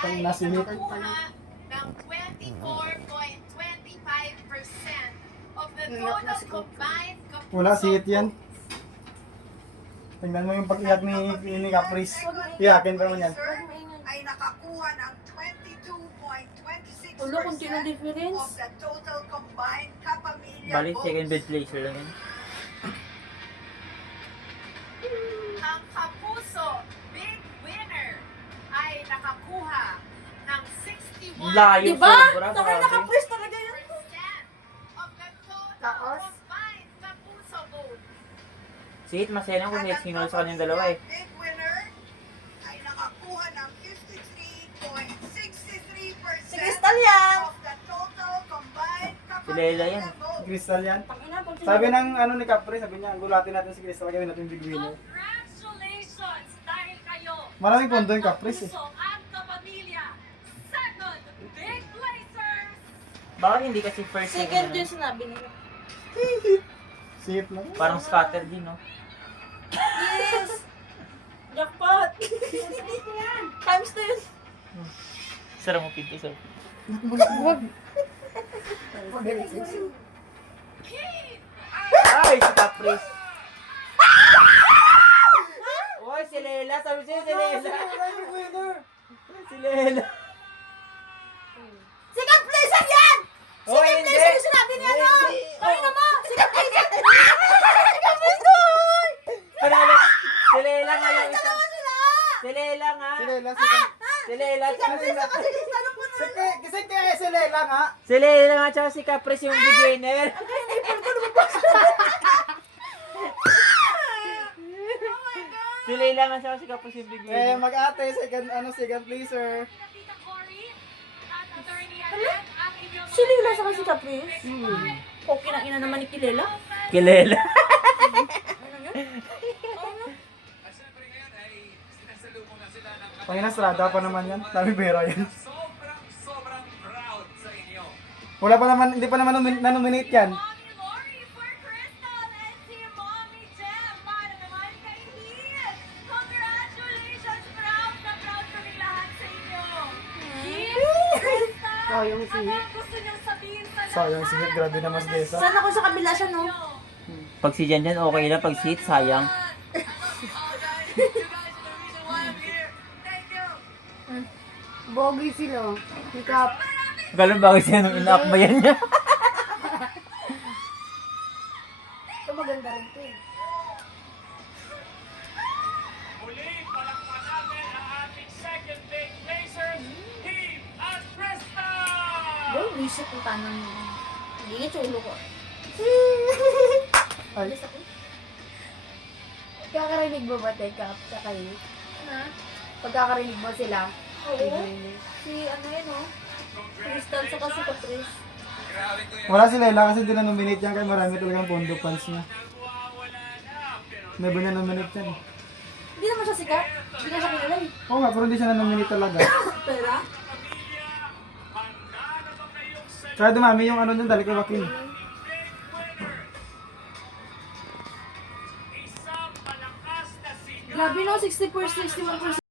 Pag ay nasinip. nakakuha ng 24.25% of the total combined Kapuso Wala, sihit yan. votes. Tingnan mo yung pag-iyak ni Caprice. Iyakin pa naman yan. Ay nakakuha ng 22.26% Ulo, kunti na difference. of the total combined kapamilya Bali, votes. second bed placer lang yun. Ang Kapuso Big Winner ay nakakuha ng 61% Layo, Diba? sobra, Taka grabe. naka-press talaga yun. of the total Tapos? combined Kapuso votes. Sihit, masaya lang kung may sinol sa kanyang dalawa eh. Big Winner ay nakakuha ng 53.63% Si Crystal yan. of the total combined Si Lela yan. votes. Crystal yan. Tangina, pag Sabi ng ni Caprice, sabi niya, gulatin natin si Crystal, gawin natin big winner. Congratulations dahil kayo Maraming pondo yung Caprice eh. Puso at kapamilya. Second, Big Blazers. Bakit hindi kasi first second yung yung sinabi nila. Sihit lang. parang scatter din, no? Yes! Jackpot! Times 10. Sarap mo pinto, sir. Ay, si Caprice! Oy, si Lela! Sabi sa'yo, si Lela! Si Lela! Second place yan! Oy, Second hindi! place yung sinabi niya, no? Hindi. Kaya naman! Second place yan! Second place doon! Ano, ano? Si Lela nga yung isa. Dalawa sila! Si Lela nga. Si Lela, si Lela. Si Lela. Second place ako si Crystal. Ano po na? Kasi kaya si Lela nga. Si Lela nga tsaka si Caprice yung big winner. Si Lela nga tsaka si Caprice yung big Eh, winner. mag-ate, second placer. Tita Cory at Attorney Annette ang inyong Si Lila sa si Caprice? Hmm. Okay na ina naman ni Kilela. Kilela. Ano yun? Ano? Pangina, strada pa naman yan. Dami bera yan. Sobrang proud sa inyo. Wala pa naman, hindi pa naman na-nominate yan. Mommy Lori for Crystal and si Mommy Jem para naman kay Heath. Congratulations! Proud na proud kami lahat sa inyo. Heath, Crystal, Sayang si ano Heath. ang gusto niyong sabihin sa Sayang si Heath, grabe naman si Desa. Sana kung sa kabila siya, no? Pag si Jan Jan okay na, pag si Hit, sayang. Bogi sila. Hikap. Ganun bakit siya nung inaakbayan niya? Ito maganda rin to eh. Muli, palakpan natin ang ating second big blazers, Heath at Crystal! Boy, wisit yung tanong mo. Hindi nga chulo ko. Ay, Pagkakarinig mo ba, Teka, sa kayo? Ha? Pagkakarinig mo sila? Oo. Si ano yun, oh. Crystal sa kasi Caprice. Grabe ko yan. wala si Lela kasi hindi na-nominate yan kaya marami talagang pondo fans niya. Nagwawala na, pero Never niya nominate yan. Hindi naman siya sikat. Hindi na siya kilala eh. Oo nga, pero hindi siya na-nominate talaga. Pera? pamilya, handa na ba kayong sa Kaya dumami yung ano dun, dali kay Joaquin. big winner? Isang malakas na signal. Grabe no, 60%, 61%.